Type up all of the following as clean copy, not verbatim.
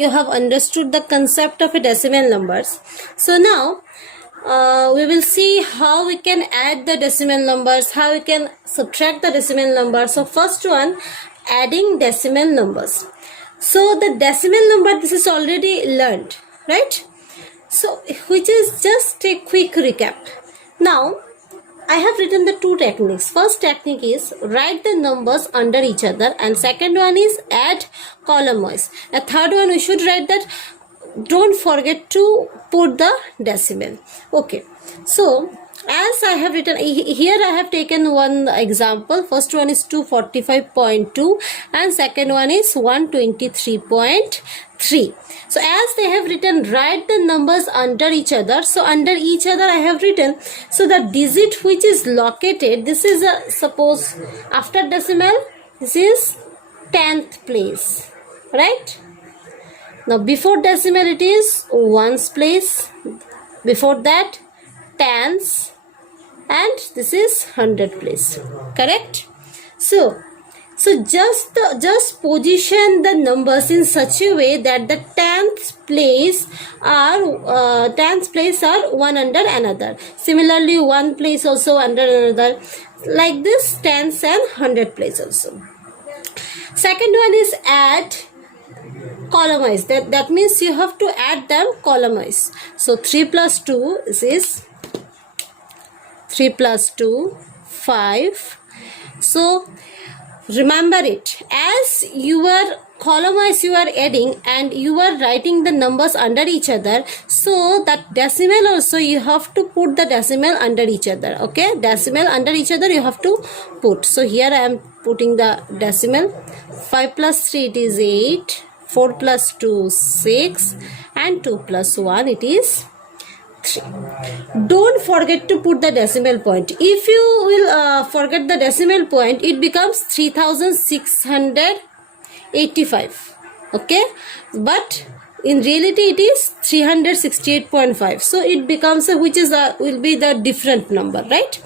you have understood the concept of a decimal numbers. So now we will see how we can add the decimal numbers, how we can subtract the decimal numbers. So first one, adding decimal numbers. So the decimal number, this is already learned, right? So which is just a quick recap. Now I have written the two techniques. First technique is write the numbers under each other, and second one is add column wise. The third one we should write that don't forget to put the decimal. Okay, so as I have written here, I have taken one example. First one is 245.2 and second one is 123.3. so as they have written, write the numbers under each other. So under each other I have written, so the digit which is located, this is a, suppose after decimal, this is 10th place, right? Now before decimal it is ones place, before that tens, and this is 100 place, correct? So just position the numbers in such a way that the tens place are one under another. Similarly, one place also under another, like this tens and 100 place also. Second one is add column wise. That means you have to add them column wise. So 3 plus 2 is 3 plus 2, 5. So remember it, as you are column wise you are adding and you are writing the numbers under each other, so that decimal also you have to put the decimal under each other. Okay, decimal under each other you have to put. So here I am putting the decimal. 5 plus 3 it is 8, 4 plus 2 6, and 2 plus 1 it is 3. Don't forget to put the decimal point. If you will forget the decimal point, it becomes 3685. Okay, but in reality it is 368.5. so it becomes a, which is will be the different number, right?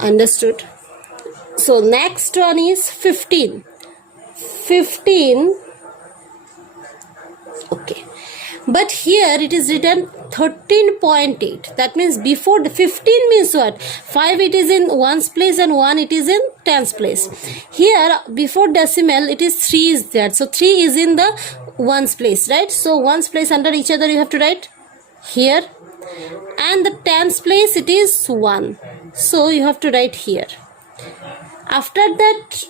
Understood? So next one is 15. Okay, but here it is written 13.8. that means before the 15 means what? 5 it is in ones place and 1 it is in tens place. Here before decimal it is 3 is there, so 3 is in the ones place, right? So ones place under each other you have to write here, and the tens place it is 1, so you have to write here. After that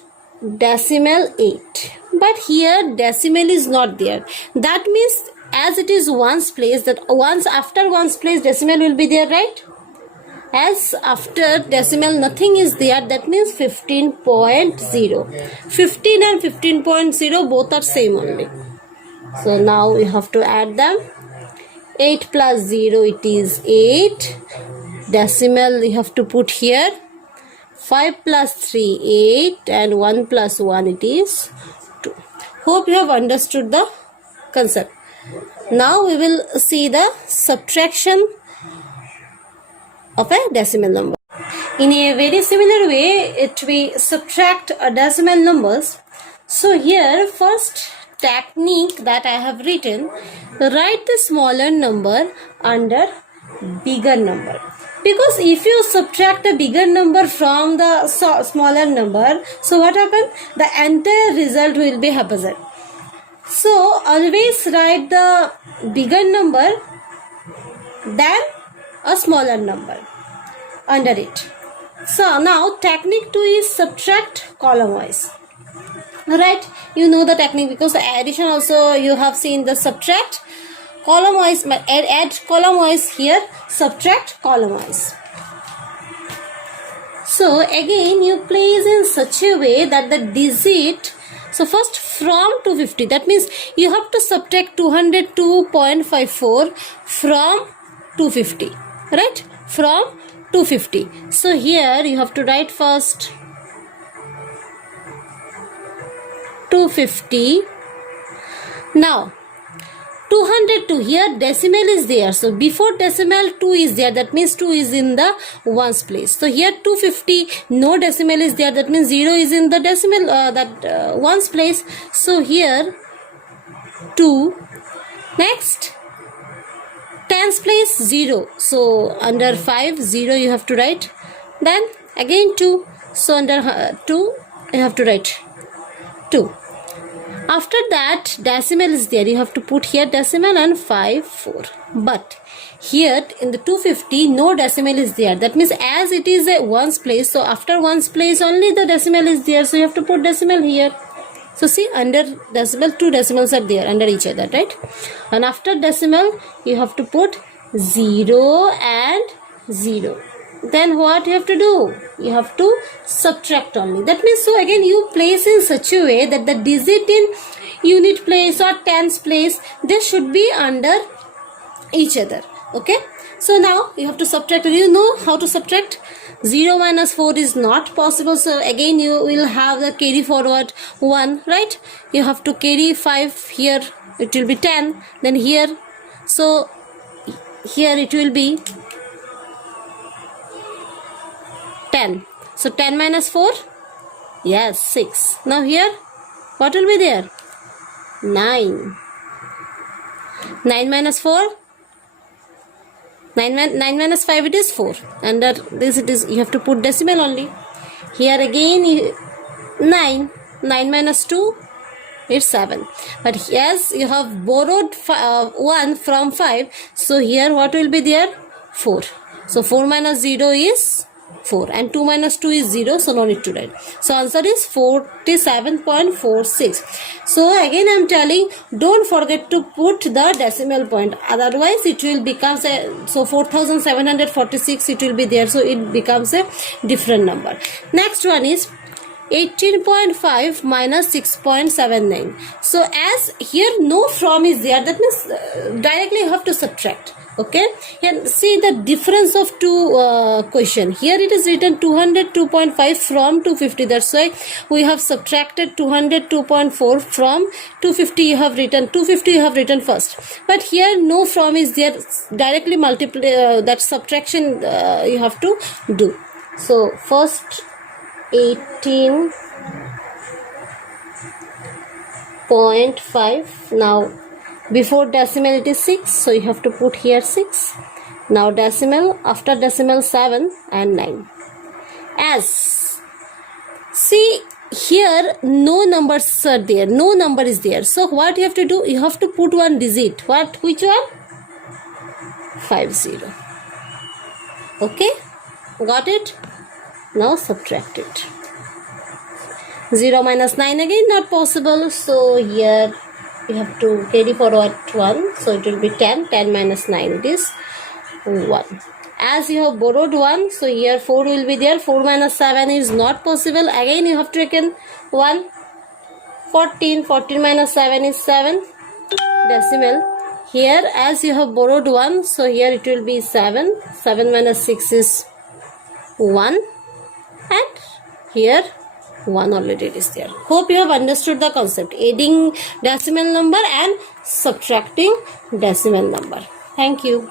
decimal 8, but here decimal is not there. That means as it is ones place, that once after ones place decimal will be there, right? As after decimal nothing is there, that means 15.0. 15 and 15.0 both are same only. So now we have to add them. 8 plus 0 it is 8. Decimal we have to put here. 5 plus 3 8, and 1 plus 1 it is 2. Hope you have understood the concept. Now we will see the subtraction of a decimal number. In a very similar way, we subtract decimal numbers. So here first technique that I have written, write the smaller number under bigger number. Because if you subtract a bigger number from the smaller number, so what happens? The entire result will be opposite. So always write the bigger number than a smaller number under it. So now technique 2 is subtract column wise. Right, you know the technique, because the addition also you have seen the subtract column wise, add column wise, here subtract column wise. So again you place in such a way that the digit, so first from 250, that means you have to subtract 202.54 from 250, right? From 250. So here you have to write first 250. Now 202, here decimal is there, so before decimal 2 is there, that means 2 is in the ones place. So here 250, no decimal is there, that means 0 is in the decimal ones place. So here 2. Next, tens place 0. So under 5, 0 you have to write. Then again 2. So under 2 you have to write 2. After that, decimal is there. You have to put here decimal and 5, 4. But here in the 250, no decimal is there. That means as it is a ones place, so after ones place only the decimal is there. So you have to put decimal here. So see, under decimal, two decimals are there under each other, right? And after decimal, you have to put 0 and 0. Then what you have to do? You have to subtract only. That means, so again you place in such a way that the digit in unit place or tens place, they should be under each other. Okay? So now you have to subtract. You know how to subtract? 0 minus 4 is not possible. So again you will have the carry forward 1, right? You have to carry 5 here. It will be 10. Then here. So here it will be 10. So 10 minus 4? Yes, 6. Now here, what will be there? 9. 9 minus 4? 9 minus 5 it is 4. Under this it is, you have to put decimal only. Here again 9. 9 minus 2 is 7. But yes, you have borrowed 1 from 5. So here what will be there? 4. So 4 minus 0 is 4 and 2 minus 2 is 0, so no need to write. So answer is 47.46. So again I am telling, don't forget to put the decimal point, otherwise it will become so 4746 it will be there, so it becomes a different number. Next one is 18.5 minus 6.79. So as here no from is there, that means directly you have to subtract. Okay, and see the difference of two question. Here it is written 202.5 from 250. That's why we have subtracted 202.4 from 250. You have written 250. You have written first, but here no from is there. Directly multiply that subtraction you have to do. So first 18.5 now. Before decimal it is 6, so you have to put here 6. Now decimal, after decimal 7 and 9. As see here no numbers are there, no number is there. So what you have to do? You have to put one digit. What? Which one? 50. Okay, got it? Now subtract it. 0 minus 9 again not possible. So here you have to carry forward 1, so it will be 10. 10 minus 9 it is 1. As you have borrowed 1, so here 4 will be there. 4 minus 7 is not possible. Again you have to reckon 1. 14. 14 minus 7 is 7. Decimal. Here as you have borrowed 1, so here it will be 7. 7 minus 6 is 1. And here 1 already is there. Hope you have understood the concept. Adding decimal number and subtracting decimal number. Thank you.